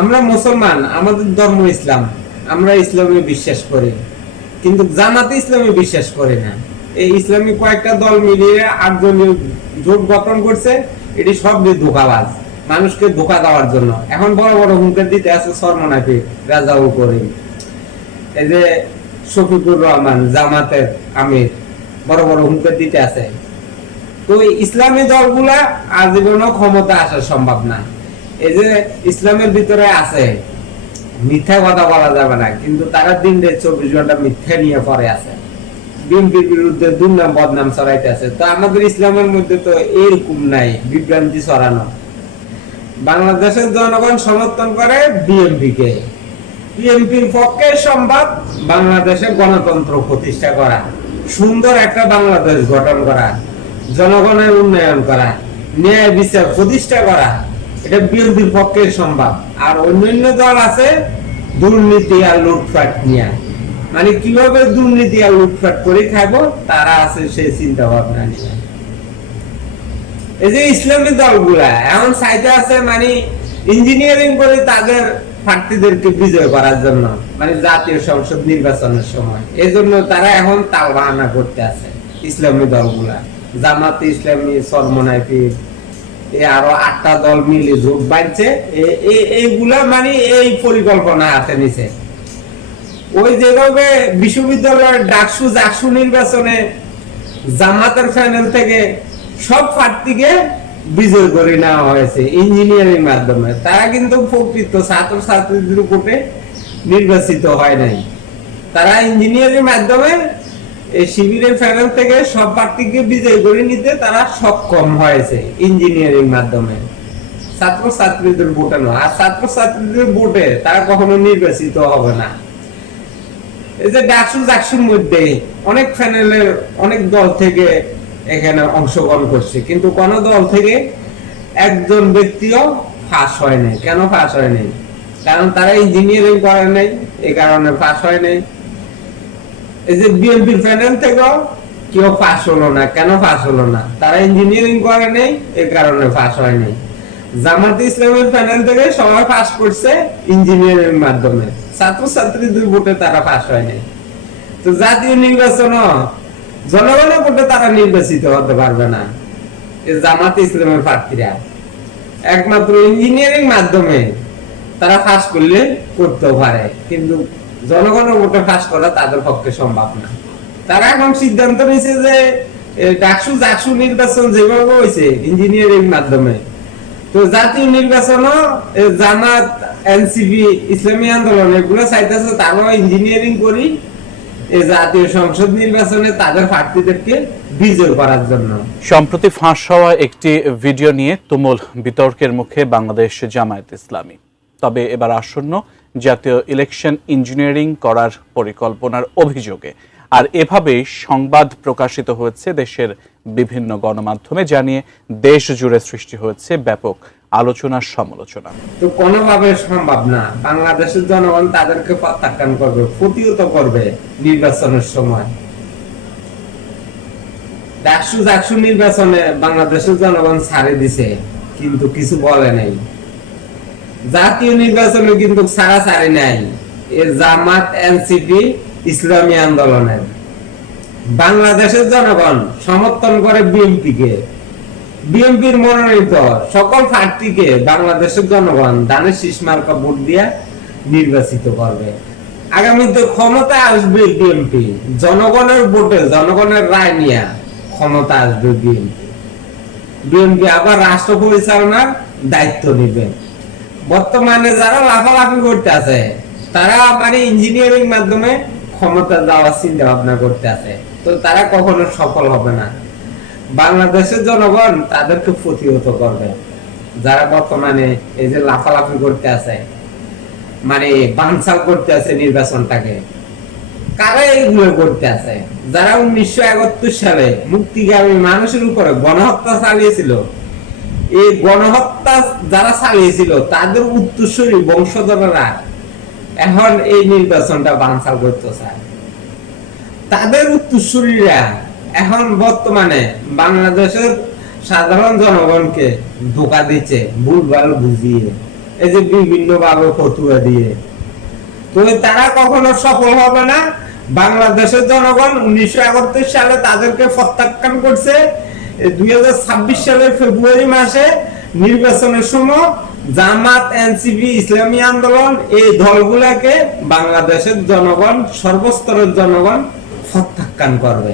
আমরা মুসলমান, আমাদের ধর্ম ইসলাম, আমরা ইসলামে বিশ্বাস করি, কিন্তু জামাতে ইসলামে বিশ্বাস করি না। এই ইসলামী কয়েকটা দল মিলিয়ে 8 দলীয় জোট গঠন করছে, এটি সব ধোঁকাবাজ, মানুষকে ধোঁকা দেওয়ার জন্য। এখন বড় বড় হুঙ্কার দিতে আছে সরমনাফি, রাজাউ করিম, এই যে শফিকুর রহমান জামাতের আমির, বড় বড় হুঙ্কার দিতে আছে। তো ইসলামী দলগুলা আজীবনও ক্ষমতা আসা সম্ভব না। এই যে ইসলামের ভিতরে আছে, মিথ্যা কথা বলা যাবে না, কিন্তু তারা দিন রাত 24 ঘন্টা মিথ্যা নিয়ে পড়ে আছে, বিএনপির বিরুদ্ধে দুর্নাম বদনাম ছড়াইতে আছে। তো আমাদের ইসলামের মধ্যে তো এরকম নাই বিভ্রান্তি ছড়ানো। বাংলাদেশের জনগণ সমর্থন করে বিএনপি কে, বিএনপির পক্ষে সম্ভব বাংলাদেশে গণতন্ত্র প্রতিষ্ঠা করা, সুন্দর একটা বাংলাদেশ গঠন করা, জনগণের উন্নয়ন করা, ন্যায় বিচার প্রতিষ্ঠা করা, এটা বিরোধীর পক্ষে সম্ভব। আর অন্যান্য দল আছে দুর্নীতি আর লুটপাট নিয়ে, মানে কিভাবে দুর্নীতি আর লুটপাট করে খাবো, তারা আছে সেই চিন্তা ভাবনা নিয়ে। এই যে ইসলামী দলগুলা এখন চাইতে আছে মানে ইঞ্জিনিয়ারিং করে তাদের প্রার্থীদেরকে বিজয় করার জন্য, মানে জাতীয় সংসদ নির্বাচনের সময়। এই জন্য তারা এখন তাল বাহানা করতে আছে ইসলামী দলগুলা, জামাতে ইসলামী, সরমনাইফি, আরো 8টা দল মিলে জোট বাঁধছে। এইগুলা মানে এই পরিকল্পনা হাতে নিছে। ওই যেভাবে বিশ্ববিদ্যালয়ের ডাকসু জাকসু নির্বাচনে জামাতের প্যানেল থেকে সব প্রার্থীকে বিজয় করে নেওয়া হয়েছে ইঞ্জিনিয়ারিং মাধ্যমে, তারা কিন্তু প্রকৃত ছাত্র ছাত্রীদের উপরে নির্বাচিত হয় নাই। তারা ইঞ্জিনিয়ারিং মাধ্যমে এই শিবিরের প্যানেল থেকে সব প্রার্থীকে বিজয় করে নিতে তারা সক্ষম হয়েছে ইঞ্জিনিয়ারিং মাধ্যমে, ছাত্র ছাত্রীদের ভোটে নয়। আর ছাত্র ছাত্রীদের ভোটে তারা কখনো নির্বাচিত হবে না। এই যে ডাকসু জাকসুর মধ্যে অনেক প্যানেলের অনেক দল থেকে এখানে অংশগ্রহণ করছে, কিন্তু কোন দল থেকে একজন ব্যক্তিও পাস হয় নাই। কেন পাস হয় নাই? কারণ তারা ইঞ্জিনিয়ারিং করে নাই, এই কারণে পাস হয় নাই। এই যে বিএনপির প্যানেল থেকেও কেউ পাস হলো না। কেন পাস হলো না? তারা ইঞ্জিনিয়ারিং করে নাই, এই কারণে পাস হয় নাই। জামাতে ইসলামের প্যানেল থেকে সবাই পাস করছে ইঞ্জিনিয়ারিং মাধ্যমে, ছাত্র ছাত্রীদের ভোটে তারা পাস হয় নাই। তো জাতীয় নির্বাচন জনগণের ভোটে তারা নির্বাচিত হতে পারবে না। এই জামাতে ইসলামের প্রার্থীরা একমাত্র ইঞ্জিনিয়ারিং মাধ্যমে তারা পাস করলে করতেও পারে, কিন্তু জনগণের ভোটে পাস করা তাদের পক্ষে সম্ভব না। তারা এখন সিদ্ধান্ত নিয়েছে যে ডাকসু জাকসু নির্বাচন যেভাবে হয়েছে ইঞ্জিনিয়ারিং মাধ্যমে, তো জাতীয় নির্বাচনও জামাত, এনসিপি, ইসলামী আন্দোলন এগুলো চাইতেছে তারাও ইঞ্জিনিয়ারিং করি এই জাতীয় সংসদ নির্বাচনে তাদের প্রার্থীদেরকে বিজয় করার জন্য। সম্প্রতি ফাঁস হওয়া একটি ভিডিও নিয়ে তুমুল বিতর্কের মুখে বাংলাদেশ জামায়াত ইসলামী। তবে এবার আসন্ন জাতীয় ইলেকশন ইঞ্জিনিয়ারিং করার পরিকল্পনার অভিযোগে আর এভাবেই সংবাদ প্রকাশিত হয়েছে দেশের বিভিন্ন গণমাধ্যমে, জানিয়ে দেশ জুড়ে সৃষ্টি হয়েছে ব্যাপক আলোচনার সমালোচনা। তো কোনোভাবে সম্ভব না। বাংলাদেশের জনগণ তাদেরকে প্রত্যাখ্যান করবে, প্রতিহত করবে নির্বাচনের সময়। ডাকসু জাকসু নির্বাচনে বাংলাদেশের জনগণ ছাড়ে দিছে, কিন্তু কিছু বলে নাই। জাতীয় নির্বাচনে কিন্তু ছাড়া ছাড়ি নাই এর জামাত, এনসিপি, ইসলামী আন্দোলনের। বাংলাদেশের জনগণ সমর্থন করে বিএনপিকে, বিএনপির মনোনীত সকল প্রার্থীকে বাংলাদেশের জনগণ ধানের শীষ মার্কা ভোট দিয়ে নির্বাচিত করবে। আগামীতে ক্ষমতা আসবে বিএনপি, জনগণের ভোটে জনগণের রায় নিয়ে ক্ষমতা আসবে বিএনপি। বিএনপি আবার রাষ্ট্র পরিচালনার দায়িত্ব নেবে। বর্তমানে যারা লাফালাফি করতে আছে তারা মানে ইঞ্জিনিয়ারিং মাধ্যমে ক্ষমতা যাওয়ার চিন্তা ভাবনা করতে আছে, তো তারা কখনো সফল হবে না। বাংলাদেশের জনগণ তাদেরকে প্রতিহত করবে, যারা বর্তমানে এই যে লাফালাফি করতে আছে, মানে বানচাল করতে আছে নির্বাচনটাকে। কারা এইগুলো করতে আছে? যারা 1971 সালে মুক্তিকামী মানুষের উপরে গণহত্যা চালিয়েছিল, এই গণহত্যা যারা চালিয়েছিল তাদের উত্তরসূরি বংশধররা এখন এই নির্বাচনটা বানচাল করতে চায়। তাদের উত্তরসূরিরা এখন বর্তমানে বাংলাদেশের সাধারণ জনগণকে ধোঁকা দিচ্ছে ভুলভাল বুঝিয়ে। এই যে বিভিন্ন ভাবে ফতুয়া দিয়ে। তো তারা কখনো সফল হবে না। বাংলাদেশের জনগণ 1971 সালে তাদেরকে প্রত্যাখ্যান করছে। 2026 সালের ফেব্রুয়ারি মাসে নির্বাচনের সময় জামাত, এনসিপি, ইসলামী আন্দোলন এই দলগুলাকে বাংলাদেশের জনগণ, সর্বস্তরের জনগণ প্রত্যাখ্যান করবে।